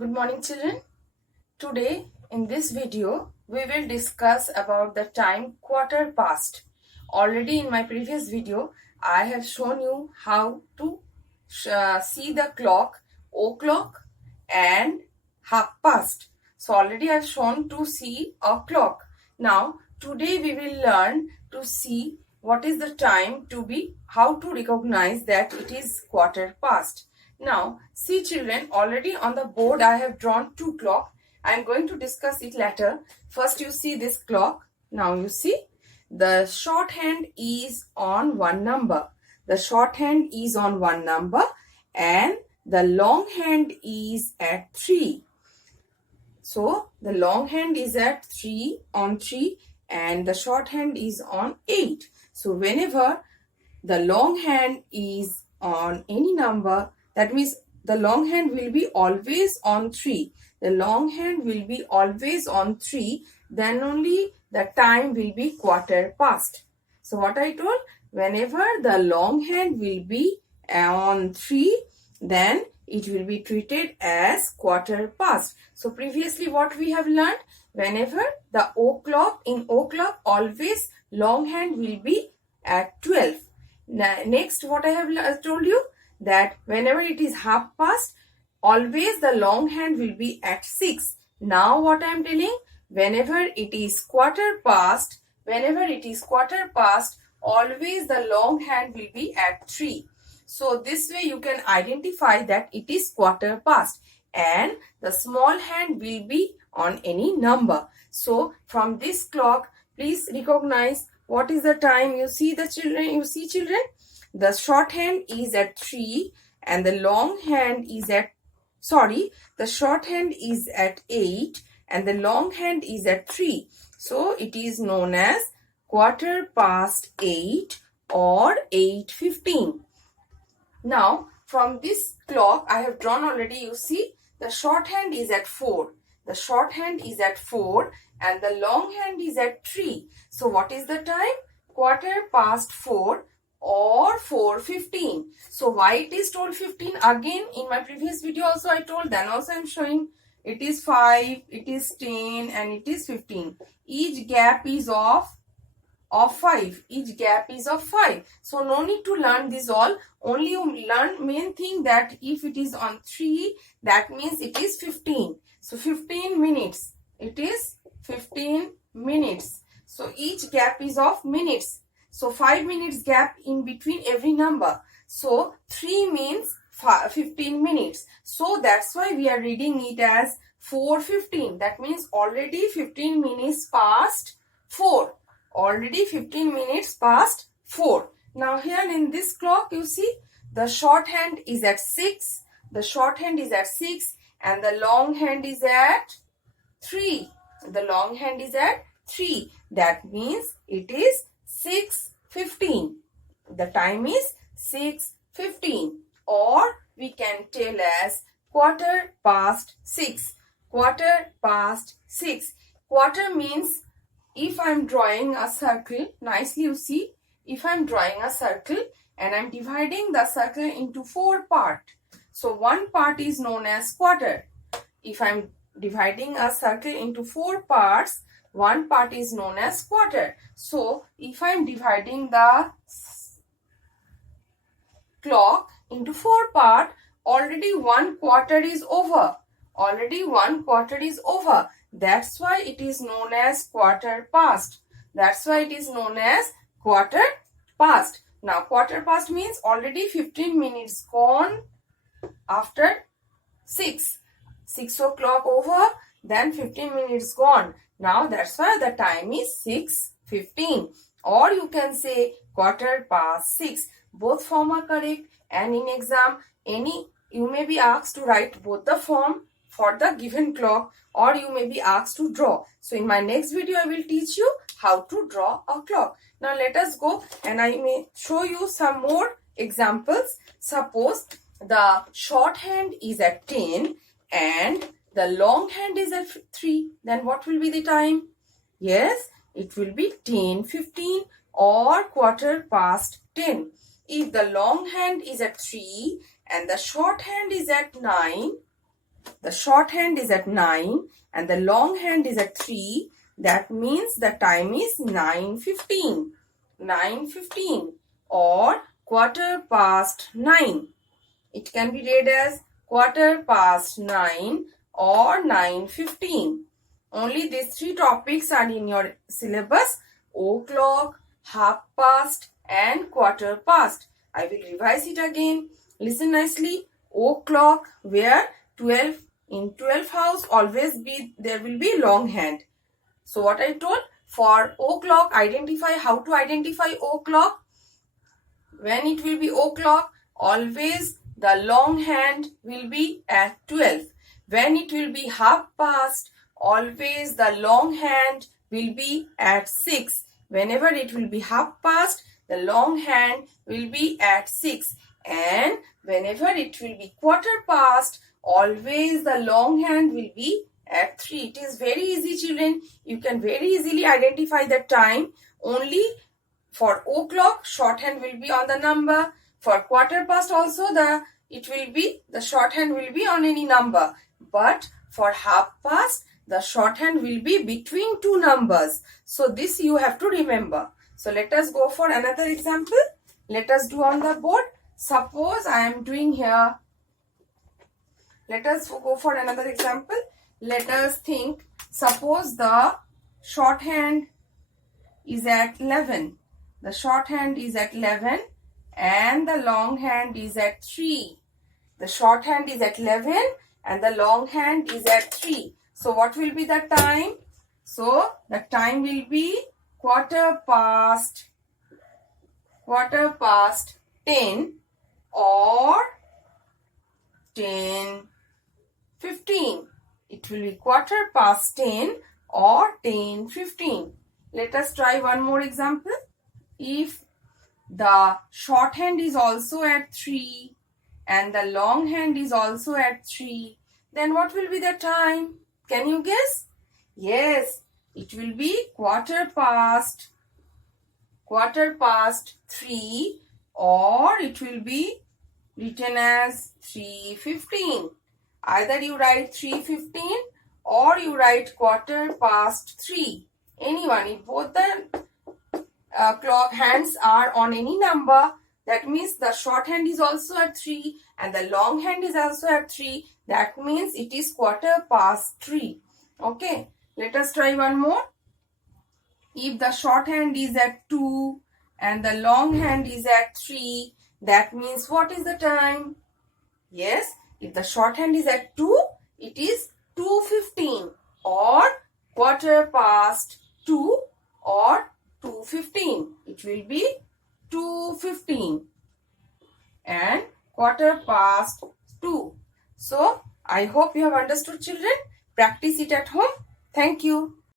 Good morning, children. Today in this video we will discuss about the time quarter past. Already in my previous video I have shown you how to see the clock, o'clock and half past. So already I have shown to see a clock. Now today we will learn to see what is the time to be, how to recognize that it is quarter past. Now, see children, already on the board I have drawn two clock. I am going to discuss it later. First you see this clock. Now you see the shorthand is on one number. The shorthand is on one number and the long hand is at 3. So the long hand is at 3 on 3 and the shorthand is on 8. So whenever the long hand is on any number, that means the long hand will be always on 3. The long hand will be always on 3. Then only the time will be quarter past. So what I told? Whenever the long hand will be on 3, then it will be treated as quarter past. So previously what we have learned? Whenever the o'clock, in o'clock always long hand will be at 12. Next what I have told you? That whenever it is half past, always the long hand will be at 6. Now what I am telling, whenever it is quarter past, always the long hand will be at 3. So this way you can identify that it is quarter past and the small hand will be on any number. So from this clock, please recognize what is the time. You see children, the shorthand is at 3 and the long hand is at, the shorthand is at 8 and the long hand is at 3. So it is known as quarter past 8 or 8:15. Now from this clock I have drawn already, you see the shorthand is at 4. The shorthand is at 4 and the long hand is at 3. So what is the time? Quarter past 4 or 4:15. So why it is told 15? Again in my previous video also I told, then also I am showing it is 5, it is 10 and it is 15. Each gap is of 5. Each gap is of 5. So no need to learn this all. Only you learn main thing that if it is on 3, that means it is 15. So 15 minutes. It is 15 minutes. So each gap is of minutes. So 5 minutes gap in between every number. So 3 means 15 minutes. So that's why we are reading it as 4:15. That means already 15 minutes past 4. Already 15 minutes past 4. Now here in this clock you see the shorthand is at 6. The shorthand is at 6 and the long hand is at 3. The long hand is at 3. That means it is 6:15. The time is 6:15 or we can tell as quarter past 6. Quarter past 6. Quarter means if I am drawing a circle, nicely you see, if I am drawing a circle and I am dividing the circle into 4 parts. So one part is known as quarter. If I am dividing a circle into 4 parts, one part is known as quarter. So if I am dividing the clock into 4 parts, already 1/4 is over. Already 1/4 is over. That's why it is known as quarter past. That's why it is known as quarter past. Now quarter past means already 15 minutes gone after 6. 6 o'clock over, then 15 minutes gone. Now that's why the time is 6:15. Or you can say quarter past 6. Both form are correct and in exam you may be asked to write both the form for the given clock or you may be asked to draw. So in my next video I will teach you how to draw a clock. Now let us go and I may show you some more examples. Suppose the shorthand is at 10 and the long hand is at 3. Then what will be the time? Yes, it will be 10:15 or quarter past 10. If the long hand is at 3 and the short hand is at 9, the shorthand is at 9 and the long hand is at 3, that means the time is 9:15. 9:15 or quarter past 9. It can be read as quarter past 9 or 9:15. Only these three topics are in your syllabus: o'clock, half past and quarter past. I will revise it again. Listen nicely. O'clock, where 12 in 12th house there will be long hand. So what I told, for o'clock, how to identify o'clock. When it will be o'clock, always the long hand will be at 12. When it will be half past, always the long hand will be at 6. Whenever it will be half past, the long hand will be at 6. And whenever it will be quarter past, always the long hand will be at 3. It is very easy, children. You can very easily identify the time. Only for o'clock, shorthand will be on the number. For quarter past also, the shorthand will be on any number. But for half past, the shorthand will be between two numbers. So this you have to remember. So let us go for another example. Let us do on the board. Suppose I am doing here. Let us go for another example. Let us think. Suppose the shorthand is at 11. The shorthand is at 11 and the long hand is at 3. The shorthand is at 11 and the long hand is at 3. So what will be the time? So the time will be quarter past 10 or 10:15. It will be quarter past 10 or 10:15. Let us try one more example. If the shorthand is also at 3 and the long hand is also at 3, then what will be the time? Can you guess? Yes, it will be quarter past 3, or it will be written as 3:15. Either you write 3:15 or you write quarter past 3. Anyone, if both the clock hands are on any number, that means the shorthand is also at 3 and the long hand is also at 3. That means it is quarter past 3. Okay, let us try one more. If the shorthand is at 2 and the long hand is at 3, that means what is the time? Yes, if the shorthand is at 2, it is 2:15 or quarter past 2 or 2:15. It will be 2:15 and quarter past 2. So, I hope you have understood, children. Practice it at home. Thank you.